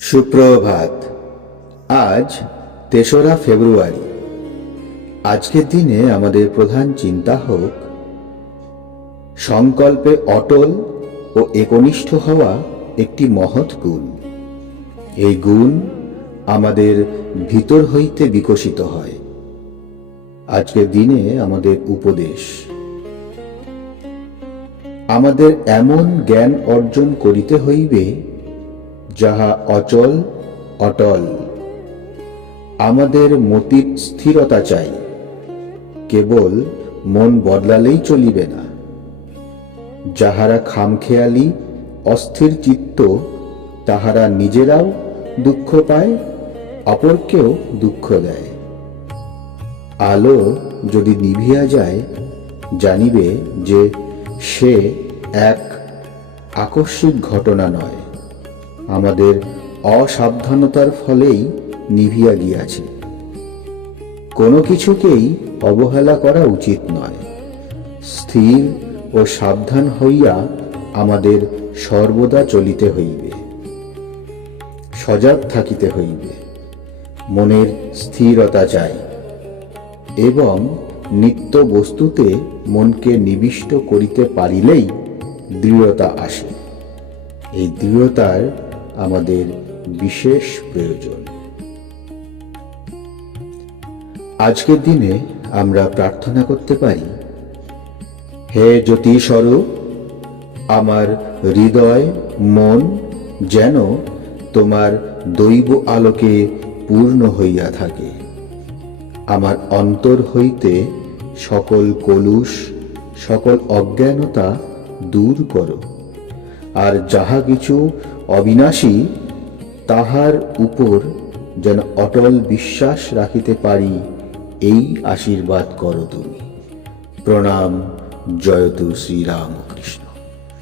সুপ্রভাত। আজ তেসরা ফেব্রুয়ারি। আজকের দিনে আমাদের প্রধান চিন্তা হোক, সংকল্পে অটল ও একনিষ্ঠ হওয়া একটি মহৎ গুণ। এই গুণ আমাদের ভিতর হইতে বিকশিত হয়। আজকের দিনে আমাদের উপদেশ। আমাদের এমন জ্ঞান অর্জন করিতে হইবে যাহা অচল, অটল। আমাদের মতির স্থিরতা চাই। কেবল মন বদলালেই চলিবে না। যাহারা খামখেয়ালি, অস্থির চিত্ত, তাহারা নিজেরাও দুঃখ পায়, অপরকেও দুঃখ দেয়। আলো যদি নিভিয়া যায়, জানিবে যে সে এক আকস্মিক ঘটনা নয়। আমাদের অসাবধানতার ফলেই নিভিয়া গিয়াছে। কোনো কিছুকেই অবহেলা করা উচিত নয়। স্থির ও সাবধান হইয়া আমাদের সর্বদা চলিতে হইবে। সজাগ থাকিতে হইবে। মনের স্থিরতা চাই। এবং নিত্য বস্তুতে মনকে নিবিষ্ট করিতে পারিলেই দৃঢ়তা আসে। এই দৃঢ়তার আমাদের বিশেষ প্রয়োজন। আজকের দিনে আমরা প্রার্থনা করতে পারি, হে জ্যোতি স্বরূপ আমার হৃদয়, মন যেন তোমার দৈব আলোকে পূর্ণ হইয়া থাকে। আমার অন্তর হইতে সকল কলুষ, সকল অজ্ঞানতা দূর করো। আর যাহা কিছু অবিনাশী তাহার উপর যেন অটল বিশ্বাস রাখিতে পারি, এই আশীর্বাদ করো তুমি। প্রণাম, জয়তু শ্রীরামকৃষ্ণ।